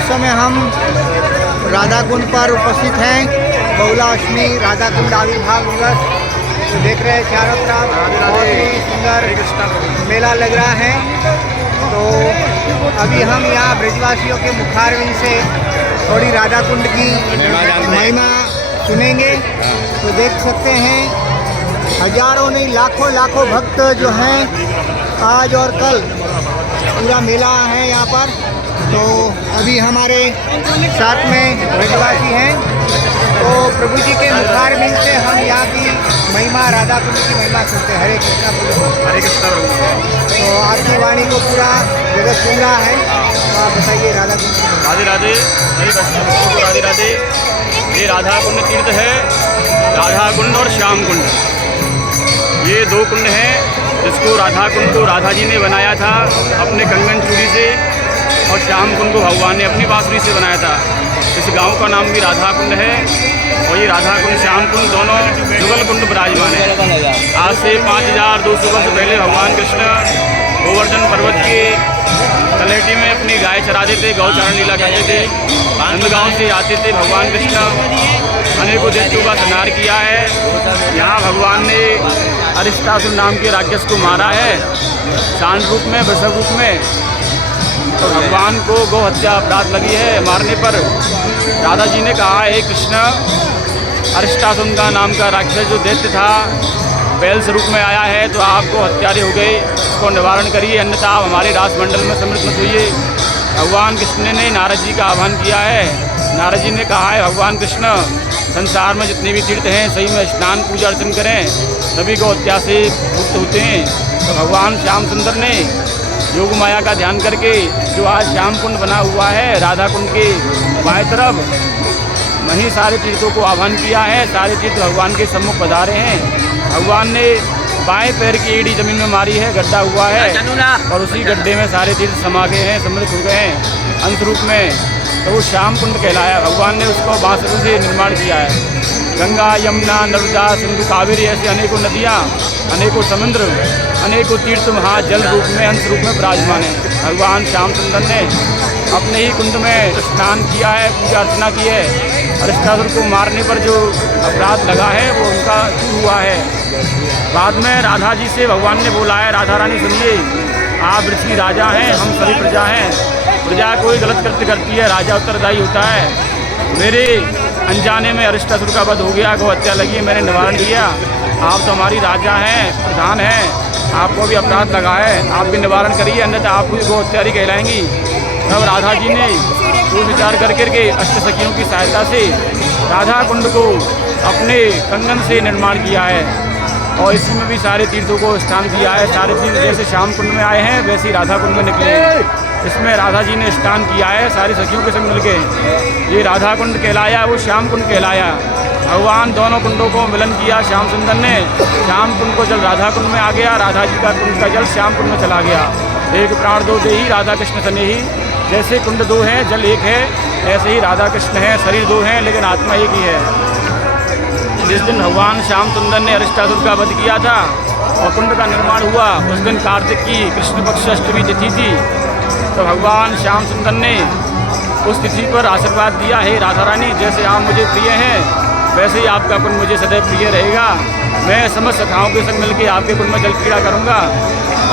इस समय हम राधा कुंड पर उपस्थित हैं। बहुलाष्टमी राधा कुंड आविर्भाव दिवस तो देख रहे हैं चारों तरफ बहुत ही सुंदर मेला लग रहा है। तो अभी हम यहाँ ब्रजवासियों के मुखारविंद से थोड़ी राधा कुंड की महिमा सुनेंगे। तो देख सकते हैं हजारों नहीं लाखों भक्त जो हैं आज और कल पूरा मेला है यहाँ पर। तो अभी हमारे साथ में ब्रजवासी हैं, तो प्रभु जी के मुखारविंद से हम यहाँ की महिमा राधा कुंड की महिमा सुनते हैं। हरे कृष्णा बोलो। हरे कृष्णा। तो आपकी वाणी को पूरा जगत सुन रहा है, तो आप बताइए राधा कुंड। राधे राधे, हरे भक्तों को राधे राधे। ये राधा कुंड तीर्थ है, राधा कुंड और श्याम कुंड, ये दो कुंड हैं जिसको राधा कुंड को राधा जी ने बनाया था अपने कंगन चूड़ी से, और श्याम कुंड को भगवान ने अपनी बांसुरी से बनाया था। इस गांव का नाम भी राधा कुंड है, और ये राधा कुंड श्याम कुंड दोनों जुगल कुंड विराजमान है। आज से 5200 वर्ष पहले भगवान कृष्ण गोवर्धन पर्वत के तलेटी में अपनी गाय चराते थे, गौचारण लीला करते थे। नंदगांव से आते थे भगवान कृष्ण, अनेकों दैत्यों का संहार किया है। यहाँ भगवान ने अरिष्टासुर नाम के राक्षस को मारा है, सांड रूप में, वृषभ रूप में। तो भगवान को गौ हत्या अपराध लगी है मारने पर। राधा जी ने कहा, हे कृष्ण, अरिष्टासुर का नाम का राक्षस जो दैत्य था बैल स्वरूप में आया है, तो आपको हत्यारे हो गए, इसको निवारण करिए, अन्यथा आप हमारे राजमंडल में सम्मिलित मत होइए। भगवान कृष्ण ने नारद जी का आह्वान किया है। नारद जी ने कहा है, भगवान कृष्ण, संसार में जितने भी तीर्थ हैं सही में स्नान पूजा अर्चन करें, सभी को हत्या से मुक्त होते हैं। तो भगवान श्याम सुंदर ने योग माया का ध्यान करके जो आज श्याम कुंड बना हुआ है राधा कुंड के बाएं तरफ, वहीं सारे तीर्थों को आह्वान किया है। सारे तीर्थ भगवान के सम्मुख पधारे हैं। भगवान ने बाएं पैर की एड़ी जमीन में मारी है, गड्ढा हुआ है, और उसी गड्ढे में सारे तीर्थ समा गए हैं, सम्मिलित हो गए हैं अंश रूप में। तो वो श्याम कुंड कहलाया। भगवान ने उसको बांसुरी से निर्माण किया है। गंगा, यमुना, नर्मदा, सिंधु, कावेरी ऐसे अनेकों नदियाँ, अनेकों समुद्र, अनेकों तीर्थ वहाँ जल रूप में, अंश रूप में विराजमान है। भगवान श्याम सुंदर ने अपने ही कुंड में स्नान किया है, पूजा अर्चना की है। अरिष्टासुर को मारने पर जो अपराध लगा है वो उनका दूर हुआ है। बाद में राधा जी से भगवान ने बोला है, राधा रानी सुनिए, आप वृक्ष की राजा हैं, हम सभी प्रजा हैं। प्रजा कोई गलत कृत्य करती है, राजा उत्तरदायी होता है। मेरे अनजाने में अरिष्टासुर का वध हो गया, गौ हत्या लगी, मैंने निवारण दिया। आप तो हमारी राजा हैं, प्रधान हैं, आपको भी अपराध लगा है, आप भी निवारण करिए, अन्यथा आप भी गौ हत्यारी कहलाएंगी। तब राधा जी ने वो विचार करके अष्ट सखियों की सहायता से राधा कुंड को अपने कंगन से निर्माण किया है, और इसी में भी सारे तीर्थों को स्थान दिया है। सारे तीर्थ जैसे श्याम कुंड में आए हैं वैसे ही राधा कुंड में निकले हैं। इसमें राधा जी ने स्नान किया है सारी सखियों के संग मिलके। ये राधा कुंड कहलाया, वो श्याम कुंड कहलाया। भगवान दोनों कुंडों को मिलन किया श्याम सुंदर ने। श्याम कुंड को जल राधा कुंड में आ गया, राधा जी का कुंड का जल श्याम कुंड में चला गया। एक प्राण दो देही, राधा कृष्ण सने ही। जैसे कुंड दो हैं, जल एक है, ऐसे ही राधा कृष्ण है, शरीर दो हैं लेकिन आत्मा एक ही है। जिस दिन भगवान श्याम सुंदर ने अरिष्टासुर का वध किया था और कुंड का निर्माण हुआ, उस दिन कार्तिक की कृष्ण पक्ष अष्टमी तिथि थी। तो भगवान श्याम सुंदर ने उस तिथि पर आशीर्वाद दिया, हे राधा रानी, जैसे आप मुझे प्रिय हैं वैसे ही आपका कुंड मुझे सदैव प्रिय रहेगा। मैं समस्त सखाओं के संग मिलकर आपके कुंड में जल क्रीड़ा करूँगा,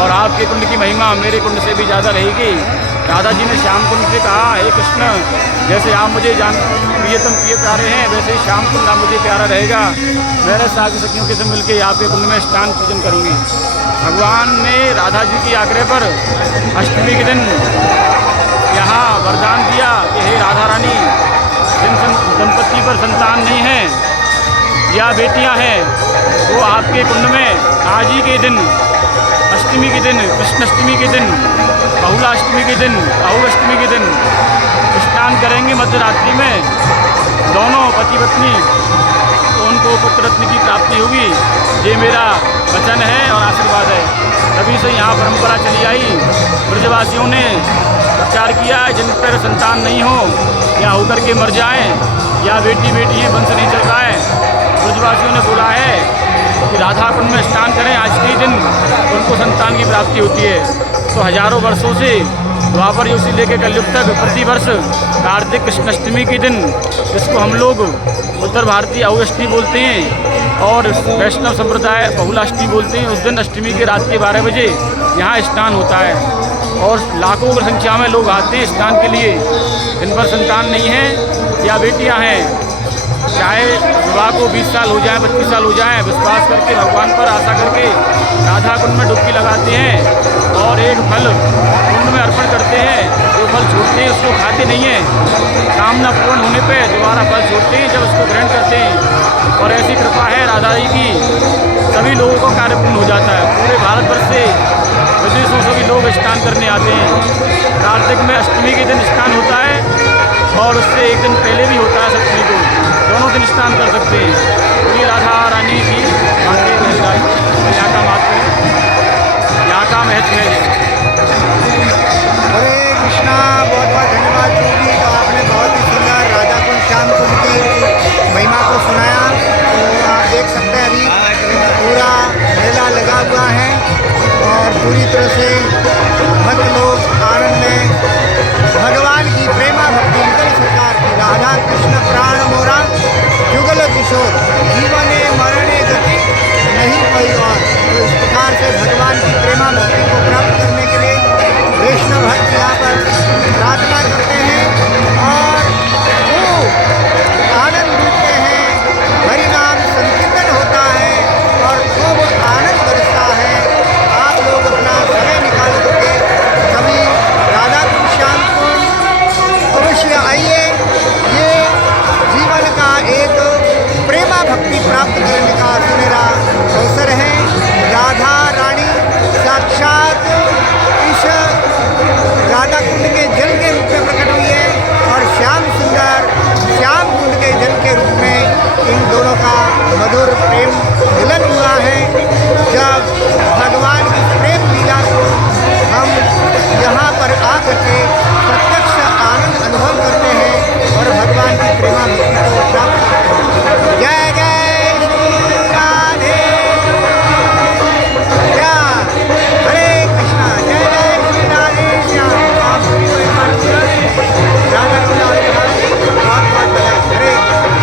और आपके कुंड की महिमा मेरे कुंड से भी ज़्यादा रहेगी। राधा जी ने श्याम कुंड से कहा, हे कृष्ण, जैसे आप मुझे प्रियतम प्रिय प्यारे हैं वैसे ही श्याम कुंड आप मुझे प्यारा रहेगा। मैंने सारी सखियों के संग मिलकर आपके कुंड में स्नान पूजन करूँगी। भगवान ने राधा जी की आग्रह पर अष्टमी के दिन यहाँ वरदान दिया कि हे राधा रानी, जिन दंपति पर संतान नहीं है या बेटियाँ हैं, वो आपके कुंड में आज ही के दिन, अष्टमी के दिन, कृष्णाष्टमी के दिन, बहुलाष्टमी के दिन, अहोअष्टमी के दिन स्नान करेंगे मध्य रात्रि में, दोनों पति पत्नी, तो उनको पुत्र रत्न की प्राप्ति होगी। ये मेरा वचन है और आशीर्वाद है। तभी से यहाँ परंपरा चली आई। ब्रजवासियों ने प्रचार किया, जिन पर संतान नहीं हो या होकर के मर जाएं, या बेटी है वंश नहीं चल रहा है, ब्रजवासियों ने बोला है कि राधा कुंड में स्नान करें आज के दिन, तो उनको संतान की प्राप्ति होती है। तो हजारों वर्षों से द्वापर युग से लेकर कलयुग तक प्रतिवर्ष कार्तिक कृष्णाष्टमी के दिन, जिसको हम लोग उत्तर भारतीय अष्टमी बोलते हैं और वैष्णव संप्रदाय बहुलाष्टमी बोलते हैं, उस दिन अष्टमी के रात के 12 बजे यहाँ स्नान होता है और लाखों की संख्या में लोग आते हैं स्नान के लिए। जिन पर संतान नहीं है या बेटियाँ हैं, चाहे विवाह को 20 साल हो जाए 25 साल हो जाए, विश्वास करके भगवान पर आशा करके राधा कुंड में डुबकी लगाते हैं और एक फल कुंड में अर्पण करते हैं। जो फल छोड़ते हैं उसको खाते नहीं हैं, कामना पूर्ण होने पे दोबारा फल छोड़ते हैं जब उसको ग्रहण करते हैं। और ऐसी कृपा है राधा जी की, सभी लोगों को कार्य पूर्ण हो जाता है। पूरे भारतवर्ष से विदेशों से भी लोग स्नान करने आते हैं। कार्तिक में अष्टमी के दिन स्नान होता है और उससे एक दिन पहले भी होता है सप्तमी को, दोनों दिन स्नान कर सकते हैं। पूरी राधा रानी की यहाँ का महत्व है, यहाँ का महत्व है। हरे कृष्णा। बहुत बहुत धन्यवाद गुरु जी, तो आपने बहुत ही सुंदर राधा कुंड श्याम कुंड की महिमा को सुनाया। तो आप देख सकते हैं अभी पूरा मेला लगा हुआ है और पूरी तरह से भक्त लोग आनंद में भगवान की प्रेमा भक्ति युगल सरकार की राधा कृष्ण प्राण मोरा युगल किशोर जीवने मरणे गति नहीं कोई और। तो इस प्रकार से भगवान की